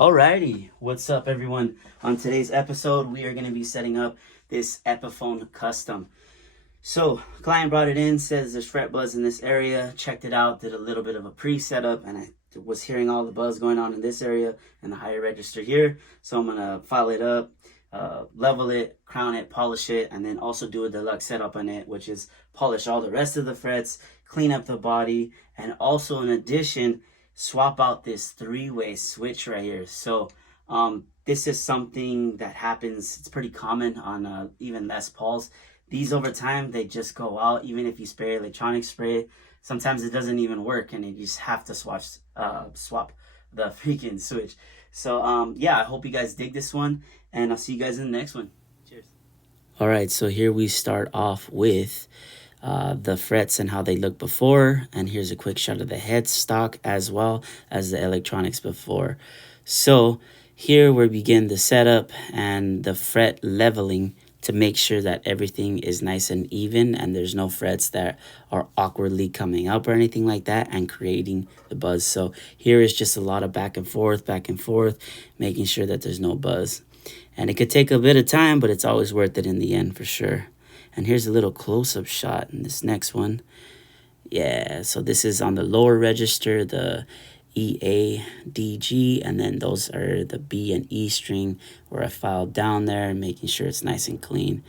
Alrighty, what's up everyone? On today's episode, we are going to be setting up this Epiphone custom. So, client brought it in, says there's fret buzz in this area, checked it out, did a little bit of a pre-setup, and I was hearing all the buzz going on in this area and the higher register here. So I'm going to file it up, level it, crown it, polish it, and then also do a deluxe setup on it, which is polish all the rest of the frets, clean up the body, and also in addition, swap out this three-way switch right here. So this is something that happens, it's pretty common on even Les Pauls. These over time, they just go out. Even if you spray electronic spray, sometimes it doesn't even work and you just have to swap the freaking switch. So yeah, I hope you guys dig this one, and I'll see you guys in the next one. Cheers. All right, so here we start off with the frets and how they look before, and here's a quick shot of the headstock as well as the electronics before. So here we begin the setup and the fret leveling to make sure that everything is nice and even and there's no frets that are awkwardly coming up or anything like that and creating the buzz. So here is just a lot of back and forth, making sure that there's no buzz. And it could take a bit of time, but it's always worth it in the end for sure. And here's a little close-up shot in this next one. Yeah, so this is on the lower register, the E, A, D, G, and then those are the B and E string where I filed down there, making sure it's nice and clean.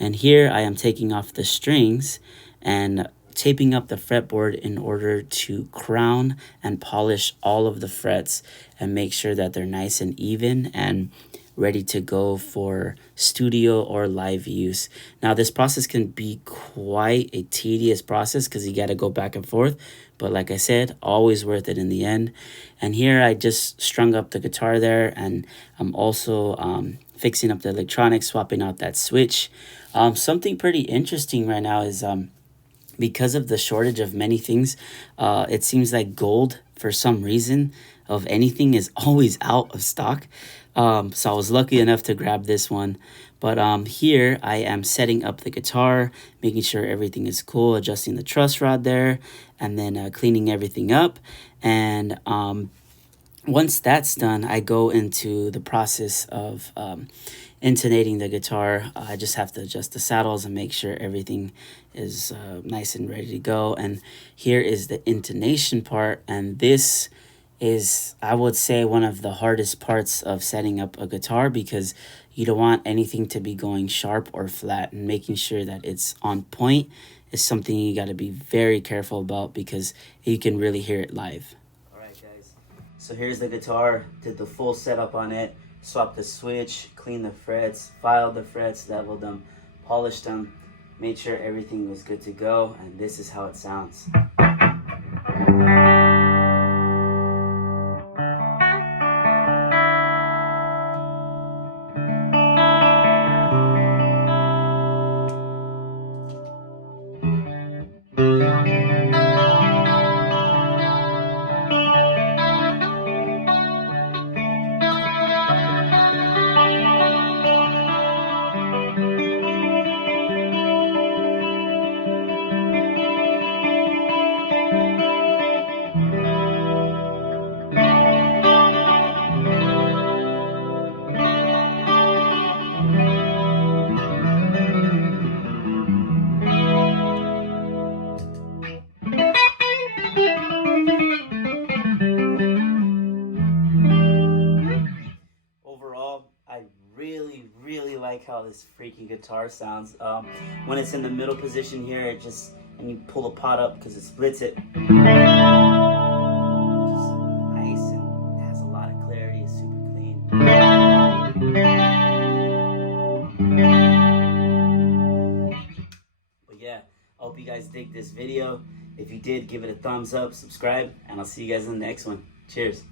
And here I am taking off the strings and taping up the fretboard in order to crown and polish all of the frets and make sure that they're nice and even and ready to go for studio or live use. Now this process can be quite a tedious process because you got to go back and forth, but like I said, always worth it in the end. And here I just strung up the guitar there, and I'm also fixing up the electronics, swapping out that switch. Something pretty interesting right now is because of the shortage of many things, it seems like gold for some reason of anything is always out of stock. So I was lucky enough to grab this one. But here I am setting up the guitar, making sure everything is cool, adjusting the truss rod there, and then cleaning everything up. And once that's done, I go into the process of intonating the guitar. I just have to adjust the saddles and make sure everything is nice and ready to go. And here is the intonation part, and this is, I would say, one of the hardest parts of setting up a guitar because you don't want anything to be going sharp or flat, and making sure that it's on point is something you got to be very careful about because you can really hear it live. All right, guys. So here's the guitar. Did the full setup on it. Swapped the switch, cleaned the frets, filed the frets, leveled them, polished them, made sure everything was good to go, and this is how it sounds. Overall, I really like how this freaking guitar sounds. When it's in the middle position here, it just, and you pull the pot up because it splits it. Just nice and has a lot of clarity, it's super clean. But yeah, I hope you guys dig this video. If you did, give it a thumbs up, subscribe, and I'll see you guys in the next one. Cheers.